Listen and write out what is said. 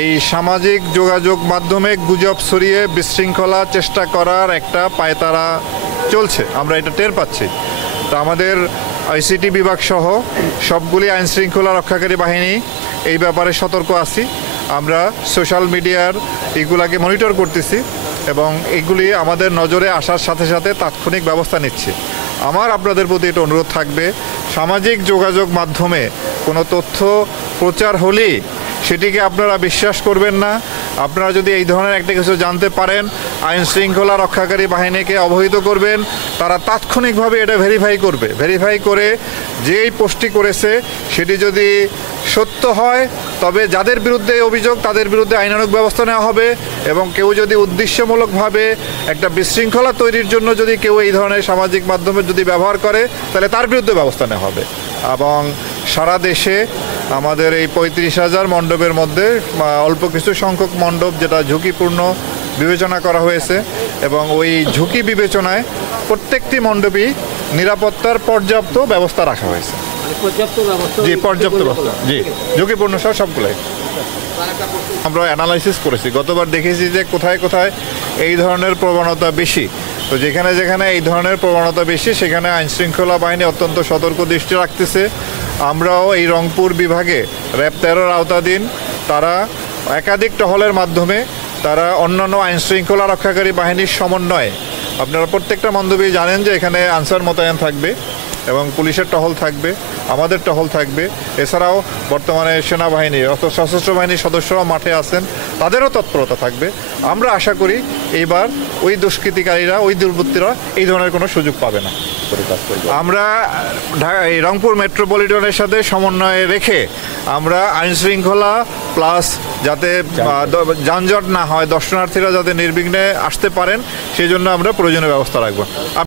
এই সামাজিক যোগাযোগ মাধ্যমে গুজব ছড়িয়ে বিশৃঙ্খলা চেষ্টা করার একটা পায়তারা চলছে, আমরা এটা টের পাচ্ছি। তো আমাদের আইসিটি বিভাগ সহ সবগুলি আইনশৃঙ্খলা রক্ষাকারী বাহিনী এই ব্যাপারে সতর্ক আছি। আমরা সোশ্যাল মিডিয়ার এগুলাকে মনিটর করতেছি এবং এগুলি আমাদের নজরে আসার সাথে সাথে তাৎক্ষণিক ব্যবস্থা নিচ্ছি। আমার আপনাদের প্রতি এটা অনুরোধ থাকবে, সামাজিক যোগাযোগ মাধ্যমে কোনো তথ্য প্রচার হলেই সেটিকে আপনারা বিশ্বাস করবেন না। আপনারা যদি এই ধরনের একটা কিছু জানতে পারেন, আইন শৃঙ্খলা রক্ষাকারী বাহিনীকে অবহিত করবেন, তারা তাৎক্ষণিকভাবে এটা ভেরিফাই করে যেই পোস্টটি করেছে সেটি যদি সত্য হয় তবে যাদের বিরুদ্ধে অভিযোগ তাদের বিরুদ্ধে আইনানুগ ব্যবস্থা নেওয়া হবে, এবং কেউ যদি উদ্দেশ্যমূলকভাবে একটা বিশৃঙ্খলা তৈরির জন্য যদি কেউ এই ধরনের সামাজিক মাধ্যমে যদি ব্যবহার করে তাহলে তার বিরুদ্ধে ব্যবস্থা নেওয়া হবে। এবং সারা দেশে আমাদের এই 35,000 মণ্ডপের মধ্যে অল্প কিছু সংখ্যক মণ্ডপ যেটা ঝুঁকিপূর্ণ বিবেচনা করা হয়েছে, এবং ওই ঝুঁকি বিবেচনায় প্রত্যেকটি মণ্ডপই নিরাপত্তার পর্যাপ্ত ব্যবস্থা রাখা হয়েছে। জি, পর্যাপ্ত ব্যবস্থা, জি, ঝুঁকিপূর্ণ সবগুলাই আমরা অ্যানালাইসিস করেছি। গতবার দেখেছি যে কোথায় কোথায় এই ধরনের প্রবণতা বেশি। তো যেখানে যেখানে এই ধরনের প্রবণতা বেশি সেখানে আইনশৃঙ্খলা বাহিনী অত্যন্ত সতর্ক দৃষ্টি রাখতেছে। আমরাও এই রংপুর বিভাগে র্যাব 13-র আওতাধীন তারা একাধিক টহলের মাধ্যমে তারা অন্যান্য আইনশৃঙ্খলা রক্ষাকারী বাহিনীর সমন্বয়ে, আপনারা প্রত্যেকটা মণ্ডপেই জানেন যে এখানে আনসার মোতায়েন থাকবে এবং পুলিশের টহল থাকবে, আমাদের টহল থাকবে, এছাড়াও বর্তমানে সেনাবাহিনী অর্থাৎ সশস্ত্র বাহিনীর সদস্যরাও মাঠে আছেন, তাদেরও তৎপরতা থাকবে। আমরা আশা করি এইবার ওই দুষ্কৃতিকারীরা, ওই দুর্বৃত্তরা এই ধরনের কোনো সুযোগ পাবে না। আমরা এই রংপুর মেট্রোপলিটনের সাথে সমন্বয়ে রেখে আমরা আইনশৃঙ্খলা প্লাস যাতে যানজট না হয়, দর্শনার্থীরা যাতে নির্বিঘ্নে আসতে পারেন সেই জন্য আমরা প্রয়োজনীয় ব্যবস্থা রাখব।